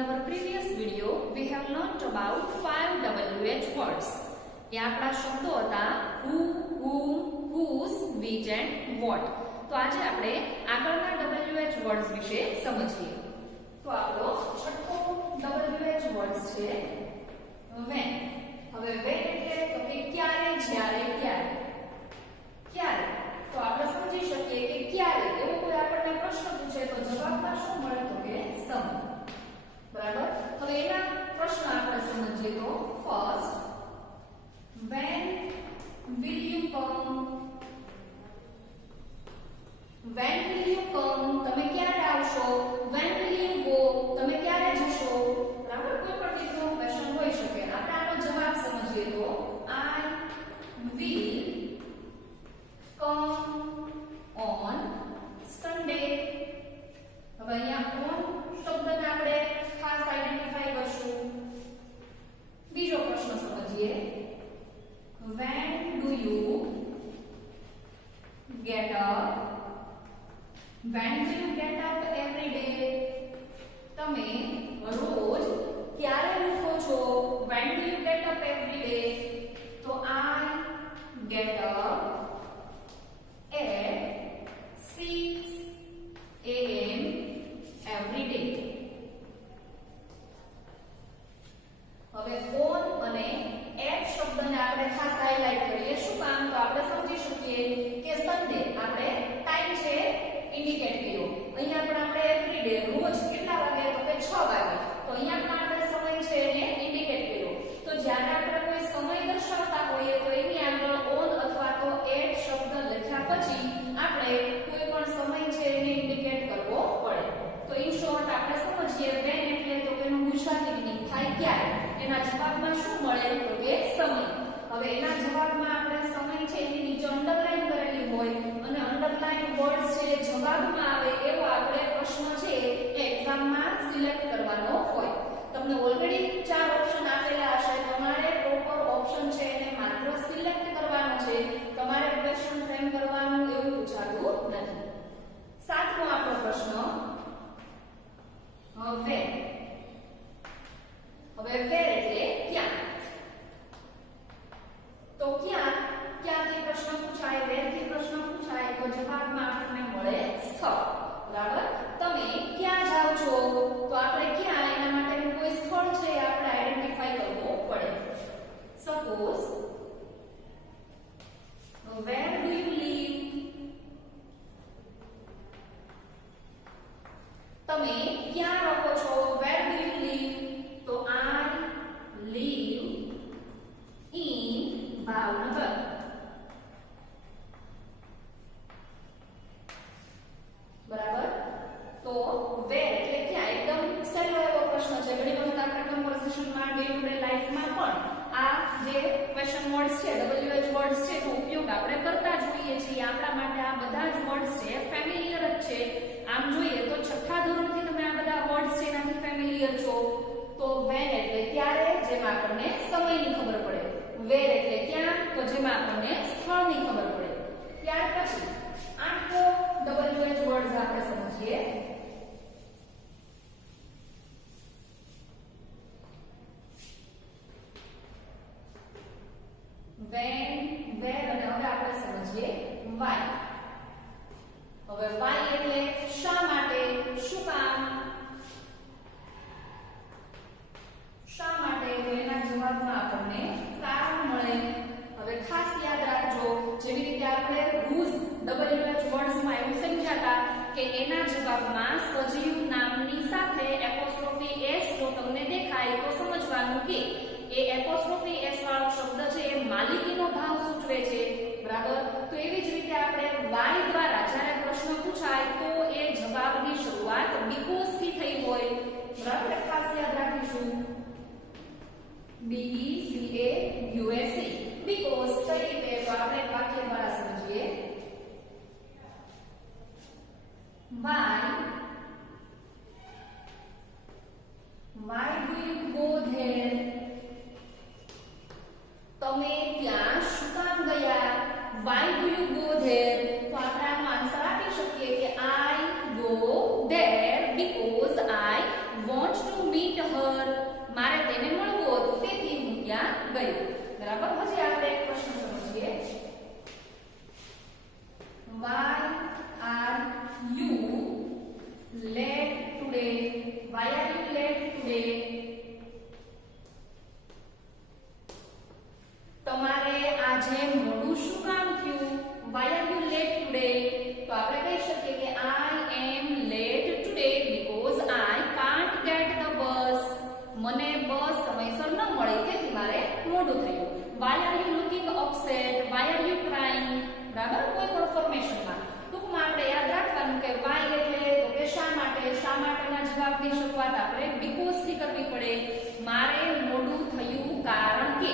our previous video, we have learnt about 5 WH words. એ આપણા શબ્દો હતા who, whom, whose, which and what. તો આજે આપણે આગળના WH words વિશે સમજીએ. તો આપણો છઠ્ઠો WH words છે when. હવે when એટલે તો કે ક્યારે, જ્યારે, ક્યારે. ક્યારે તો આપણે સમજી શકીએ કે ક્યારે એવો કોઈ આપણને પ્રશ્ન પૂછે તો જવાબમાં શું મળે તો કે સમય. બરાબર. હવે એના પ્રશ્ન આપણે સમજીએ તો first when will you come. when will you come તમે ક્યારે આવશો. when will you go તમે ક્યારે જશો. બરાબર. કોઈ પણ રીતનો ક્વેશ્ચન હોઈ શકે. આપણે આનો જવાબ સમજીએ તો I will come on Sunday. હવે અહીંયા on શબ્દને આપણે ખાસ આઈડેન્ટિફાઈ કરશું. બીજો પ્રશ્ન સમજીએ when do you get up. when do you get up every day તમે રોજ ક્યારે ઉઠો છો. when do you get up every day તો I get up at 6 a.m. every day. હવે on અને at શબ્દને આપણે ખાસ હાઇલાઇટ કરીએ. શું કામ તો આપણે સમજી શકીએ કે સન્ડે આપણે ટાઈમ છે ઇન્ડિકેટ કર્યો. અહીંયા પણ આપણે એવરી ડે રોજ કેટલા વાગે તો કે 6 વાગે. તો અહીંયા પણ આપણે સમય છે એને ઇન્ડિકેટ કર્યો. તો જ્યારે આપણે કોઈ સમય દર્શાવતા હોઈએ તો એની આગળ on અથવા તો at શબ્દ લખ્યા પછી આપણે કોઈ પણ સમય છે એને ઇન્ડિકેટ કરવો પડે. તો ઇન શોર્ટ આપણે સમજીએ when એટલે તો એનું ગુજરાતી મીનિંગ થાય ક્યારે. એના જવાબમાં શું મળે તો કે સમય. હવે એના જવાબમાં આપણે સમય છે એની નીચે અંડરલાઈન કરેલી હોય અને અંડરલાઈન વર્ડ છે જવાબમાં આવે એવો આપણે પ્રશ્ન છે એ એક્ઝામમાં સિલેક્ટ કરવાનો હોય. તમને ઓલરેડી 4 ઓપ્શન આપેલા હશે. તમારે પ્રોપર ઓપ્શન છે એને માત્ર સિલેક્ટ કરવાનો છે. તમારે ક્વેશ્ચન ફ્રેમ કરવાનું એવું પૂછાતું નથી. સાતમો આપણો પ્રશ્ન હવે where એટલે ક્યાં. તો ક્યાંથી પ્રશ્ન પૂછાય, where થી પ્રશ્ન પૂછાય તો જવાબમાં આપણને મળે સ્થળ. બરાબર. તમે ક્યાં જાવ છો તો આપણે ક્યાં એના માટેનું કોઈ સ્થળ છે એ આપણે આઈડેન્ટિફાઈ કરવો પડે. Suppose where do you live. તમે ક્યાં રહો છો. where do you live તો I live in ભાવનગર. બરાબર. તો where એટલે ક્યાં એકદમ સહેલો એવો પ્રશ્ન છે. ઘણી વખત આપણે કન્વર્સેશનમાં ડે ટુ ડે લાઈફમાં પણ આ જે ક્વેશ્ચન વર્ડ્સ છે WH વર્ડ્સ છે તો ઉપયોગ આપણે કરતા જ હોઈએ છીએ. આપણા માટે આ બધા જ વર્ડ્સ છે ફેમિલિયર જ છે. આમ જોઈએ તો છઠ્ઠા ધોરણથી તમે આ બધા વર્ડ્સ છે એનાથી ફેમિલિયર છો. તો when એટલે ક્યારે જેમાં આપણને સમયની ખબર પડે. where એટલે ક્યાં તો જેમાં આપણને સ્થળની ખબર પડે. ત્યાર પછી આઠમો WH વર્ડ્સ આપણે સમજીએ when, where અને હવે આપણે સમજીએ why. હવે why એટલે શા માટે, શું કામ, શા માટે તો એના જવાબમાં આપણને કારણ મળે. હવે ખાસ યાદ રાખજો જેવી રીતે આપણે whose WH વર્ડ્સમાં એવું સમજાતા કે એના જવાબમાં સજીવ નામની સાથે એપોસ્ટ્રોફી s જો તમને દેખાય તો સમજવાનું કે એ એપોસ્ટ્રોફી s વાળો શબ્દ છે એ માલિકીનો ભાવ સૂચવે છે. બરાબર. તો એવી જ રીતે આપણે why દ્વારા જ્યારે પ્રશ્ન પૂછાય તો એ જવાબની શરૂઆત because થી થઈ હોય. બરાબર. ખાસ યાદ રાખીશું BECAUSE because કઈ રીતે તો આપણે વાક્ય દ્વારા સમજીએ why do you go there. તમે ત્યાં શું કામ ગયા. why do you go there તો આપણે આનો આન્સર આપી શકીએ કે I go there because I want to meet બરાબર, કોઈ પણ ફોર્મેશનમાં. ટૂંકમાં આપણે યાદ રાખવાનું કે વાય એટલે તો કે શા માટેના જવાબની શરૂઆત આપણે બીકોઝ થી કરવી પડે. મારે મોડું થયું કારણ કે,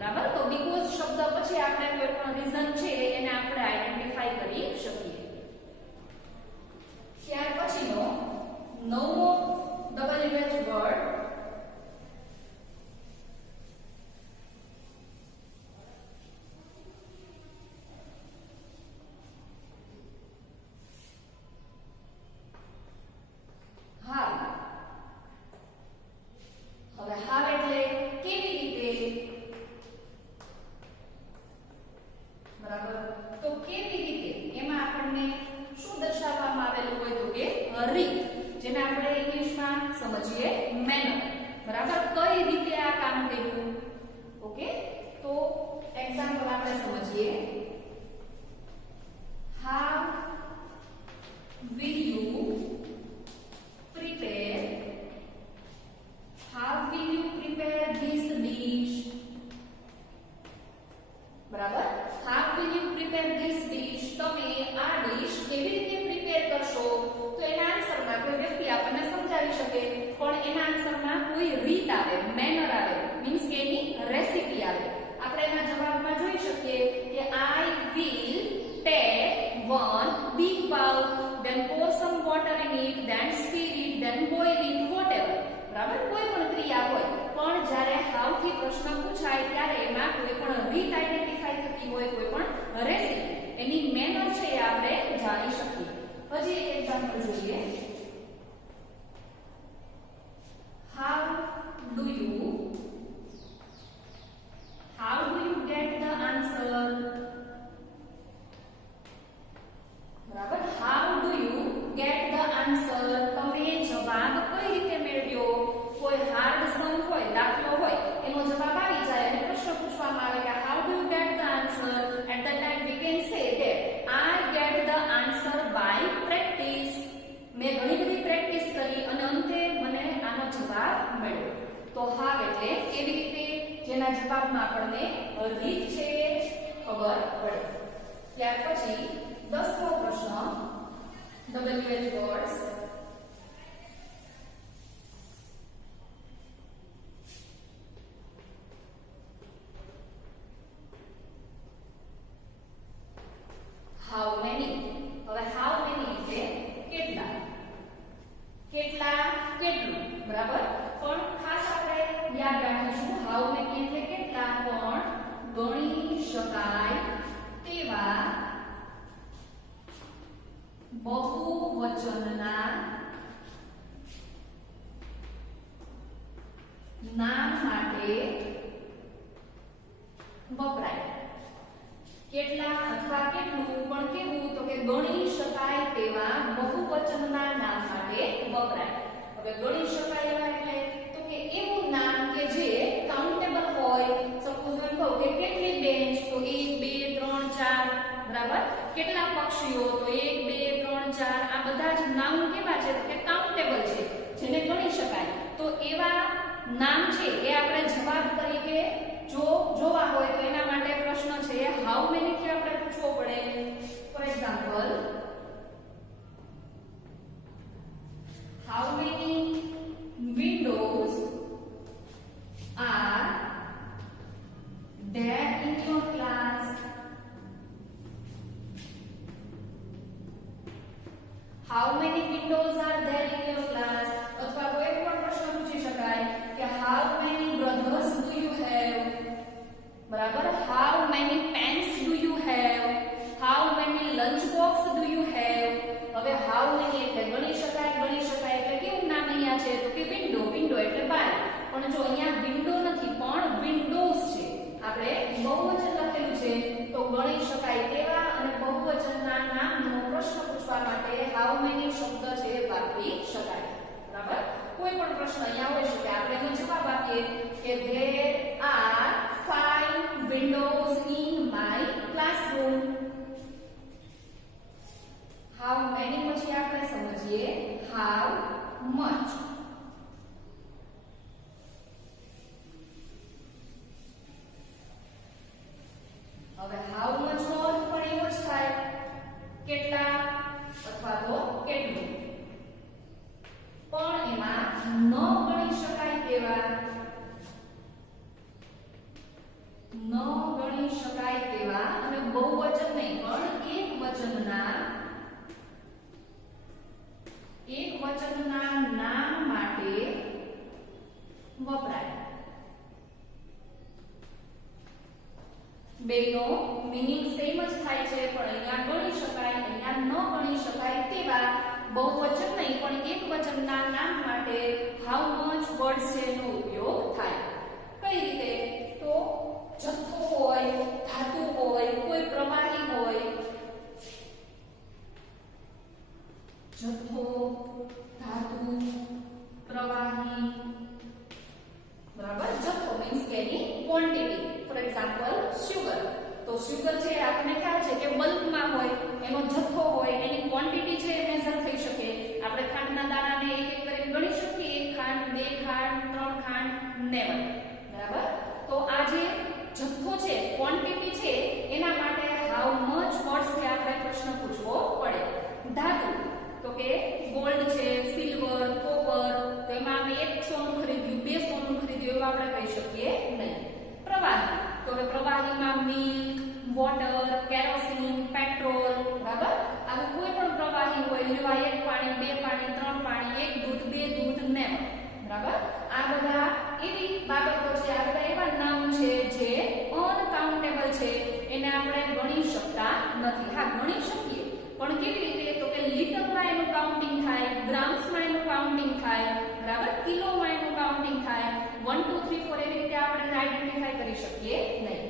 બરાબર. તો બીકોઝ શબ્દ પછી આપણે કોઈ પણ રીઝન છે એને આપણે આઈડેન્ટિફાઈ કરી શકીએ. ત્યાર પછીનો નવમો WH વર્ડ હાવ. હવે હાવ એટલે કેવી રીતે, બરાબર. તો કેવી રીતે એમાં આપણને શું દર્શાવવામાં આવેલું હોય તો કે રીત, જેને આપણે ઇંગ્લિશમાં સમજીએ મેનર, બરાબર. કઈ રીતે આ કામ કર્યું. ઓકે, તો એક્ઝામ્પલ આપણે સમજીએ. How will you prepare? How will you prepare this dish? બરાબર. How will you prepare this dish? તમે આ ડિશ કેવી રીતે પ્રિપેર કરશો? તો એના આન્સરમાં કોઈ વ્યક્તિ આપણને સમજાવી શકે, પણ એના આન્સરમાં કોઈ રીત આવે, મેનર આવે, મીન્સ કે એની રેસિપી આવે. આપણે એના જવાબમાં જોઈ શકીએ કે I will take one big bowl, then pour some water in it, then stir it, then boil it, whatever. બરાબર, કોઈ પણ ક્રિયા હોય, પણ જ્યારે હાઉ થી પ્રશ્ન પૂછાય ત્યારે એમાં કોઈ પણ રીત આઈડેન્ટિફાઈ થતી હોય, કોઈ પણ રેસિપી, એની મેનર છે એ આપણે જાણી શકીએ. હજી એક એક્ઝામ્પલ જોઈએ. How do you get the answer? બરાબર. How do you get the answer? તમે જવાબ કઈ રીતે મેળવ્યો? કોઈ હાર્ડ સમ હોય, દાખલો હોય, એનો જવાબ આવી જાય અને પ્રશ્ન પૂછવામાં આવે કે how do you get the answer? At that time we can say that I get the answer by practice. મેં ઘણી બધી પ્રેક્ટિસ કરી અને અંતે મને આનો જવાબ મળ્યો. તો હાવ એટલે કેવી રીતે, જેના જવાબમાં આપણને રીત છે ખબર પડે. ત્યાર પછી 10મો પ્રશ્ન WH words. How many? હવે how many એટલે કેટલા, કેટલું, બરાબર. પણ ખાસ આપણે યાદ રાખીશું how many એટલે કેટલા, પણ ગણી શકાય તેવા બહુવચનના નામ માટે વપરાય. કેટલા અથવા કેટલું, પણ કેવું તો કે ગણી શકાય તેવા બહુવચનના નામ માટે વપરાય. હવે ગણી શકાય એવા એટલે તો કે એવું નામ કે જે કાઉન્ટેબલ હોય. સપોઝ એમ કહું કે કેટલી બેન્ચ, તો 1 2 3 4, બરાબર. કેટલા પક્ષીઓ, તો 1 2 3 4. આ બધા જ નામ કેવા છે કે કાઉન્ટેબલ છે, જેને ગણી શકાય. તો એવા નામ છે એ આપણે જવાબ તરીકે જોવા હોય તો એના માટે પ્રશ્ન છે હાઉ મેની થી આપણે પૂછવો પડે. For example, how many windows are there in your class? How many windows are there in your class? અથવા કોઈ પણ પ્રશ્ન પૂછી શકાય કે how many brothers do you have? બરાબર. How many pens do you have? How many lunch box do you have? હવે how many એટલે ગણી શકાય એટલે કેવું નામ અહીંયા છે તો કે વિન્ડો એટલે બારી. પણ જો અહીંયા વિન્ડો નથી પણ વિન્ડોઝ છે, આપણે બહુવચન લખેલું છે, તો ગણી શકાય તેવા અને બહુવચનના નામનો પ્રશ્ન પૂછવા માટે how many શબ્દ છે વાપરી શકાય. બરાબર. કોઈ પણ પ્રશ્ન અહીંયા હોઈ શકે, આપણે એનો જવાબ આપીએ કે there are 5 windows in my classroom. How many પછી આપણે સમજીએ how much. હવે how much નો અર્થ પણ એવો જ ન ગણી શકાય તેવા અને બહુવચન નહીં પણ એક વચનના નામ માટે વપરાય. બેનો મીનિંગ સેમ જ થાય છે, પણ અહીંયા ગણી શકાય, અહીંયા ન ગણી શકાય તેવા બહુવચન નહીં પણ એક વચનના નામ માટે હાઉ મચ વર્ડ્સ છે એનો ઉપયોગ થાય. કઈ રીતે? તો જથ્થો હોય, ધાતુ હોય, કોઈ પ્રવાહી હોય, જથ્થો, ધાતુ, પ્રવાહી, બરાબર. જથ્થો મીન્સ કે એની ક્વોન્ટિટી. For example sugar. તો સુગર છે આપણને ખ્યાલ છે કે બલ્કમાં હોય, એનો જથ્થો હોય, એની ક્વોન્ટિટી છે એ મેઝર થઈ શકે. આપણે ખાંડના દાણાને એક એક કરીને ગણી શકીએ, 1 ખાંડ, 2 ખાંડ, 3 ખાંડ, નેવર. બરાબર. તો આ જે જથ્થો છે, ક્વોન્ટિટી છે, એના માટે હાઉ મચ વર્ડ્સ થી આપણે પ્રશ્ન પૂછવો પડે. ધાતુ તો કે ગોલ્ડ છે, સિલ્વર, કોપર, તો એમાં આપણે 1 સોનું ખરીદ્યું, 2 સોનું ખરીદ્યું એવું આપણે કહી શકીએ નહીં. પ્રવાહી તો કે પ્રવાહીમાં મિલ્ક, વોટર, કેરોસીન, પેટ્રોલ, બરાબર. આવું કોઈ પણ પ્રવાહી હોય, લેવા 1 પાણી, 2 પાણી, 3 પાણી, 1 દૂધ, 2 દૂધ, નેવર. બરાબર. આ બધા એવી બાબતો છે, આ બધા એવા નામ છે જે અનકાઉન્ટેબલ છે, એને આપણે ગણી શકતા નથી. હા, ગણી શકીએ પણ કેવી રીતે? તો કે લીટરમાં એનું કાઉન્ટિંગ થાય, ગ્રામ્સમાં એનું કાઉન્ટિંગ થાય, બરાબર, કિલોમાં એનું કાઉન્ટિંગ થાય, 1 2 3 4 એવી રીતે આપણે આઈડેન્ટિફાઈ કરી શકીએ નહીં.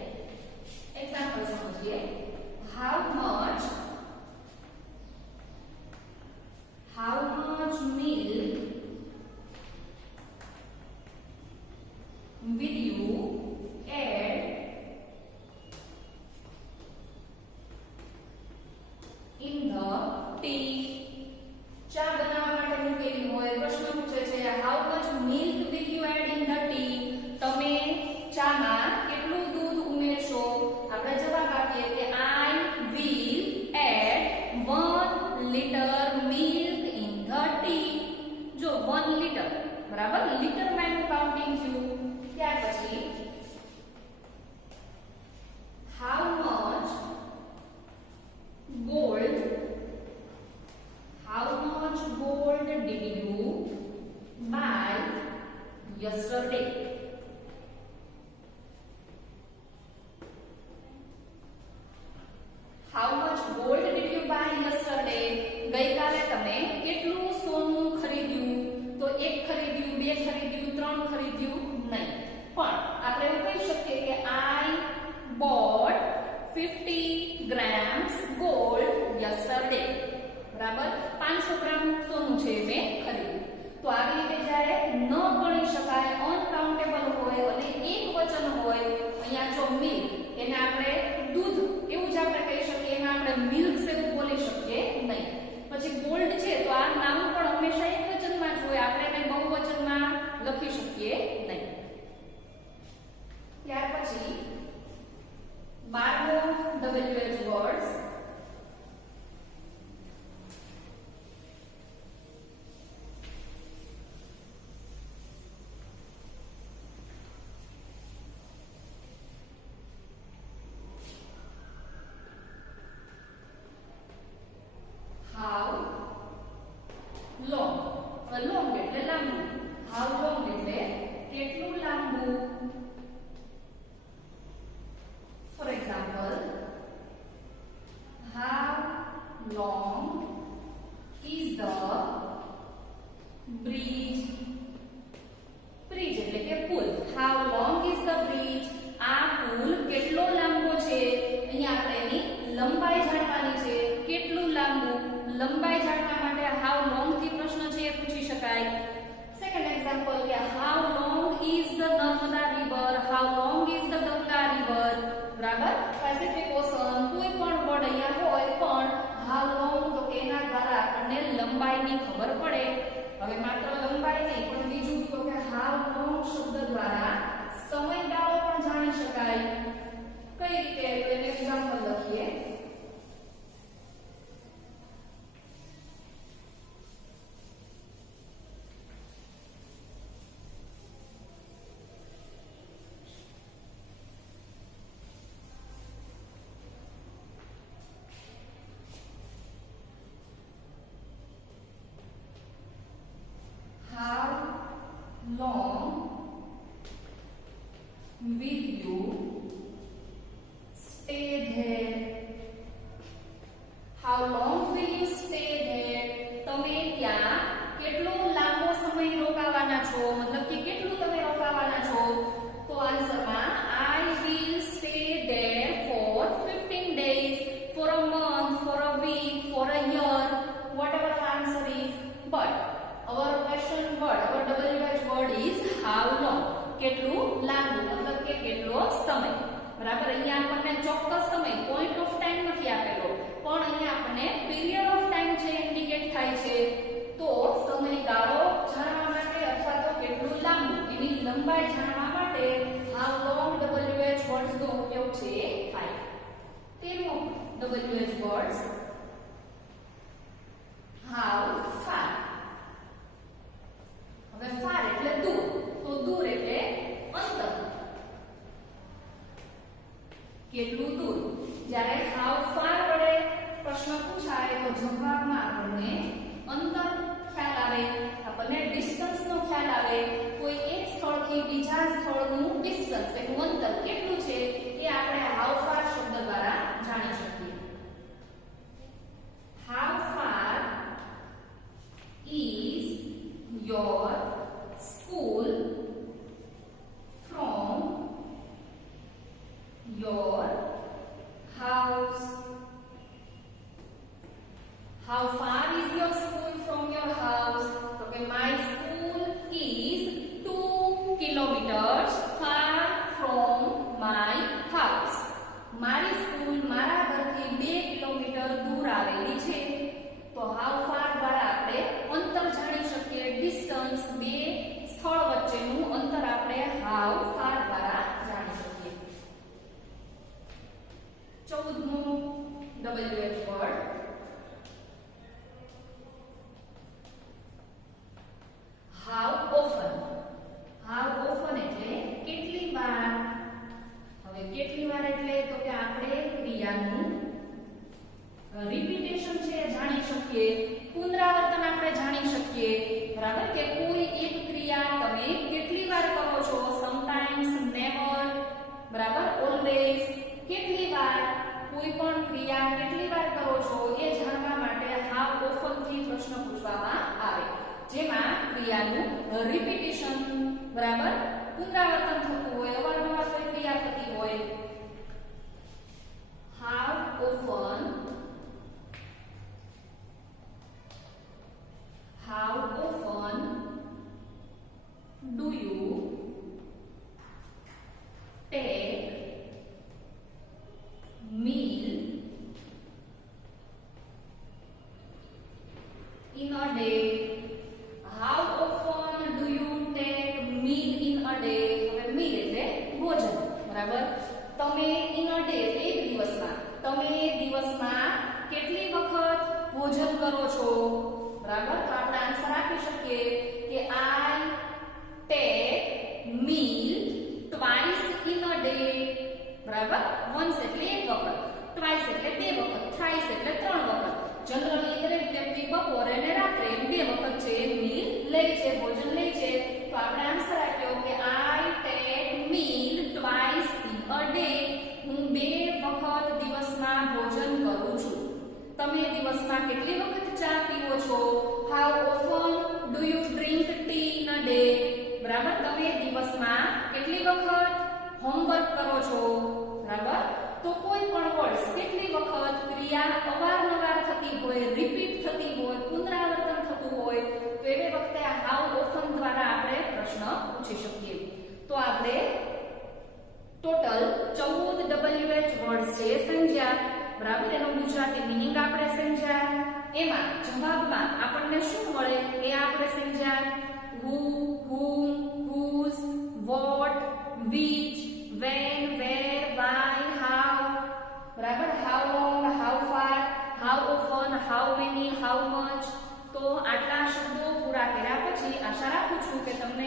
એક્ઝામ્પલ સમજીએ. How much milk will you add in the tea? ચા બનાવવા માટે મૂકેલી હોય, પ્રશ્ન પૂછે છે how much milk will you add in the tea? તમે ચામાં કેટલું દૂધ ઉમેરશો? આપણે જવાબ આપીએ કે I will add 1 liter milk in the tea. જો 1 liter, બરાબર, લીટરમાં એનું કાઉન્ટિંગ થયું. ત્યાર પછી how much gold did you buy yesterday? How much gold did you buy yesterday? ગઈકાલે તમે કેટલું સોનું ખરીદ્યું? તો 1 ખરીદ્યું, 2 ખરીદ્યું, 3 ખરીદ્યું નહીં. પણ આપણે એવું કહી શકીએ કે I bought 50 grams gold yesterday. બરાબર, 500 ગ્રામ સોનું છે મેં ખરીદ્યું. તો આવી રીતે જ્યારે ન ગણી શકાય, અનકાઉન્ટેબલ હોય અને એક વચન હોય, અહીંયા જો મિલ્ક એને આપણે દૂધ એવું જ આપણે કહી શકીએ, એમાં આપણે મિલ્ક એવું બોલી શકીએ નહીં. પછી ગોલ્ડ છે તો આ નામ પણ હંમેશા એક વચનમાં જ હોય, આપણે એને બહુવચનમાં લખી શકીએ નહીં. ત્યાર પછી 12મો WH words. How long? long એટલે લાંબુ. How long એટલે કેટલું લાંબુ. For example, how long is the bridge? Bridge એટલે કે પુલ. How long is the bridge? આ પુલ કેટલો લાંબો છે? અહીંયા આપણે એની લંબાઈ જાણવાની છે. કેટલું લાંબુ? લંબાઈ જાણવા માટે how long થી પ્રશ્ન છે એ પૂછી શકાય. સેકન્ડ એક્ઝામ્પલ કે how long is the Narmada river? How long is the Ganga river? બરાબર, પેસિફિક ઓશન કોઈ પણ વર્ડ અહીંયા હોય પણ how long તો કે એના દ્વારા આપણને લંબાઈની ખબર પડે. હવે માત્ર લંબાઈ નહીં પણ બીજું તો કે how long શબ્દ દ્વારા સમયગાળો પણ જાણી શકાય. કઈ રીતે? તો એને એક્ઝામ્પલ લખીએ. long will you stay there? How long will you stay there? તમે ત્યાં કેટલો લાંબો સમય રોકાવાના છો, મતલબ કે કેટલું તમે રોકાવાના છો? તો આન્સરમાં I will stay there for 15 days, for a month, for a week, for a year, whatever the answer is. But our question word, our WH word is how long. કેટલું લાંબુ મતલબ કે કેટલો સમય. બરાબર, અહીંયા આપણને ચોક્કસ સમય પોઈન્ટ ઓફ ટાઈમ નથી આપેલો, પણ અહીંયા આપણને પીરિયડ ઓફ ટાઈમ છે ઇન્ડિકેટ થાય છે. તો સમયગાળો જાણવા માટે અથવા તો કેટલું લાંબુ એની લંબાઈ જાણવા માટે how long WH words નો ઉપયોગ છે થાય. તેનો WH words how far. હવે far એટલે દૂર, તો દૂર એટલે અંતર. કેટલું દૂર. જ્યારે how far વડે પ્રશ્ન પૂછાય તો જવાબમાં આપણને અંતર ખ્યાલ આવે, આપણને ડિસ્ટન્સ નો ખ્યાલ આવે. કોઈ એક સ્થળથી બીજા સ્થળનું ડિસ્ટન્સ એનું અંતર કેટલું છે એ આપણે how far શબ્દ દ્વારા જાણી શકીએ. How far is your school from your house? How far is your school from your house? Okay, my school is 2 kilometers far from my house. મારી સ્કૂલ મારા ઘરથી 2 કિલોમીટર દૂર આવેલી છે. તો how far દ્વારા આપણે અંતર જાણી શકીએ, ડિસ્ટન્સ, બે સ્થળ વચ્ચેનું અંતર આપણે how far દ્વારા જાણી શકીએ. 14મો WH word how often. how often એટલે કેટલી વાર. હવે કેટલી વાર એટલે તો કે આપણે ક્રિયાનું રિપીટેશન છે જાણી શકીએ, પુનરાવર્તન આપણે જાણી શકીએ. બરાબર, કે કોઈ એક ક્રિયા તમે કેટલી વાર કરો છો, સમટાઈમ્સ, નેવર, બરાબર, ઓલવેઝ. કેટલી વાર કોઈ પણ ક્રિયા કેટલી વાર કરો છો એ જાણવા માટે how often થી પ્રશ્ન પૂછવામાં આવે, જેમાં ક્રિયાનું રિપીટેશન, બરાબર, પુનરાવર્તન થતું હોય, અવારનવાર કોઈ ક્રિયા થતી હોય. how often do you take meal in a day? How often do you take meal in a day? હવે meal એટલે ભોજન, બરાબર. તમે in a day એટલે એક દિવસમાં, તમે દિવસમાં કેટલી વખત ભોજન કરો છો? બરાબર, તો આપણે આન્સર આપી શકીએ કે I take meal twice in a day. બરાબર, once એટલે એક વખત, twice એટલે બે વખત, thrice એટલે ત્રણ વખત. જનરલી દરેક વ્યક્તિ બપોરે અને રાત્રે બે વખત છે મીલ લે છે, ભોજન લે છે. તો આપણે આન્સર આપ્યો કે I take meal twice in a day. હું બે વખત દિવસમાં ભોજન કરું છું. તમે દિવસમાં કેટલી વખત ચા પીવો છો? How often do you drink tea in a day? બરાબર, તમે દિવસમાં કેટલી વખત હોમવર્ક કરો છો? બરાબર, તો કોઈ પણ વર્ડ્સ કેટલી વખત ક્રિયા અવારનવાર થતી હોય, રિપીટ થતી હોય, પુનરાવર્તન થતું હોય, તો એ વખતે આ how often દ્વારા આપણે પ્રશ્ન પૂછી શકીએ. તો આપણે ટોટલ 14 WH વર્ડ્સ છે સમજ્યા. બરાબર, એનો ગુજરાતી મીનિંગ આપણે સમજ્યા. એમાં જવાબમાં આપણને શું મળે એ આપણે સમજ્યા. who, whom, whose, what, which, when, where, why, how. બરાબર, how long, how far, how often, how many, how much. તો આટલા શબ્દો પૂરા કર્યા પછી આશા રાખું છું કે તમને